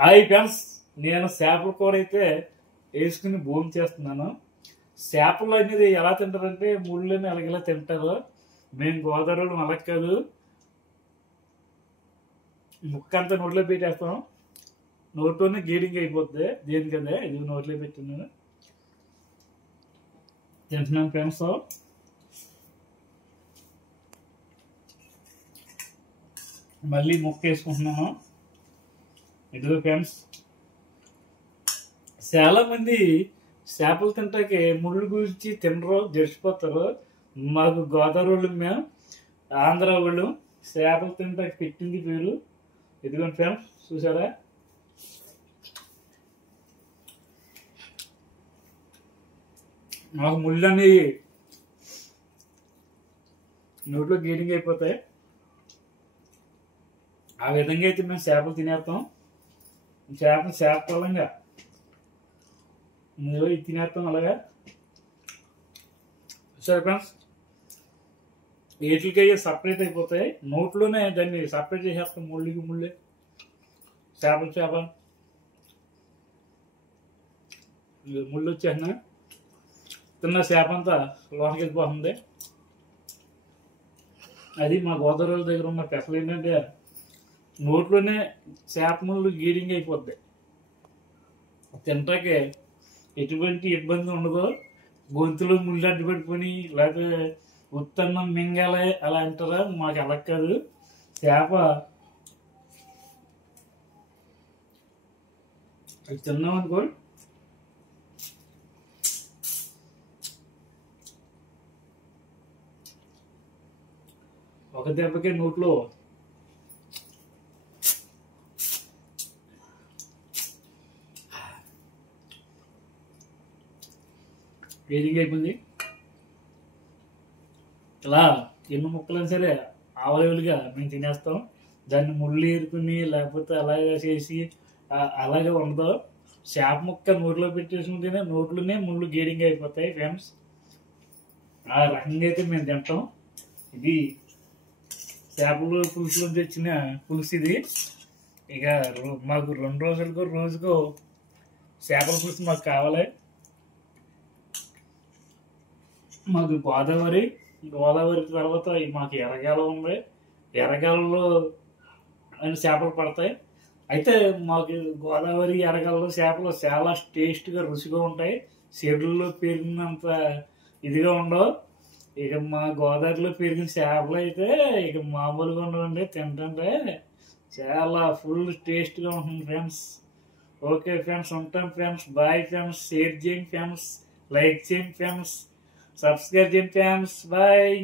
Hi friends, నేను చేపల కూర అయితే వేసుకుని భోజనం చేస్తున్నాను. చేపలు అనేది ఎలా తింటారంటే ముళ్ళని అలాగేలా తింటారు. మేము గోదావరి అలా కాదు, ముక్క అంతా నోట్లో పెట్టేస్తాం, నోట్లోనే గీడింగ్ అయిపోద్ది. దేనికదే ఇది నోట్లో పెట్టినాను, తింటున్నాను ఫ్రెండ్స్. మళ్ళీ ముక్క వేసుకుంటున్నాను. ఇదిగో ఫ్రెండ్స్, చాలా మంది చేపలు తింటాకే ముళ్ళు గురించి తినరు, జడిచిపోతారు. మాకు గోదావరి వాళ్ళు, మేము ఆంధ్ర వాళ్ళు చేపలు తింటాకి పెట్టింది పేరు. ఇదిగోండి ఫ్రెండ్స్, చూసారా? మాకు ముళ్ళు అనేవి నోట్లో గీడింగ్ అయిపోతాయి. ఆ విధంగా అయితే మేము చేపలు తినేస్తాం. చేపలంగా ఇది తినేస్తాం అలాగా. సరే ఫ్రెండ్స్, వీటికి సపరేట్ అయిపోతాయి, నోట్లోనే దాన్ని సపరేట్ చేసేస్తాం. ముళ్ళే చేప ముళ్ళు వచ్చేసిన తిన్న చేప అంతా లోనకి వెళ్ళిపోతుంది. అది మా గోదావరి దగ్గర ఉన్న పెసలు ఏంటంటే నోట్లోనే చేప ముళ్ళు గీడింగ్ అయిపోద్ది. తింటాకే ఎటువంటి ఇబ్బంది ఉండదు. గొంతులో ముళ్ళు అడ్డుపెట్టుకొని లేకపోతే ఉత్తన్నం మింగాలి అలా అంటారా, మాకు అలా కాదు. చేప తిన్నాం అనుకో, ఒక దెబ్బకే నోట్లో గీడింగ్ అయిపోయింది. ఇలా ఎన్ని ముక్కలైనా సరే ఆవలేవులుగా మేము తినేస్తాం. దాన్ని ముళ్ళు ఏరుకుని లేకపోతే అలాగే చేసి అలాగే ఉండదు. చేప ముక్క నోట్లో పెట్టేసుకుంటేనే నోట్లోనే ముళ్ళు గీడింగ్ అయిపోతాయి ఫ్రెండ్స్. ఆ రకంగా అయితే మేము తింటాం. ఇది చేపలు పులుసులో తెచ్చిన పులుసు ఇది. ఇక మాకు 2 రోజులకో రోజుకో చేపల పులుసు మాకు కావాలి. మాకు గోదావరి తర్వాత మాకు ఎర్రగాలం ఉంది. ఎర్రగాలంలో చేపలు పడతాయి. అయితే మాకు గోదావరి ఎర్రగాలంలో చేపలు చాలా టేస్ట్గా రుచిగా ఉంటాయి. చెరువుల్లో పెరిగినంత ఇదిగా ఉండవు. ఇక మా గోదావరిలో పెరిగిన చేపలు అయితే ఇక మామూలుగా ఉండవండి. తింటుంటే చాలా ఫుల్ టేస్ట్గా ఉంటుంది ఫ్రెండ్స్. ఓకే ఫ్రెండ్స్, ఉంటాం ఫ్రెండ్స్. Bye friends. షేర్ చేయండి ఫ్రెండ్స్, లైక్ చేయండి ఫ్రెండ్స్, సబ్స్క్రైబ్ చేయండి ఫ్రెండ్స్. బాయ్.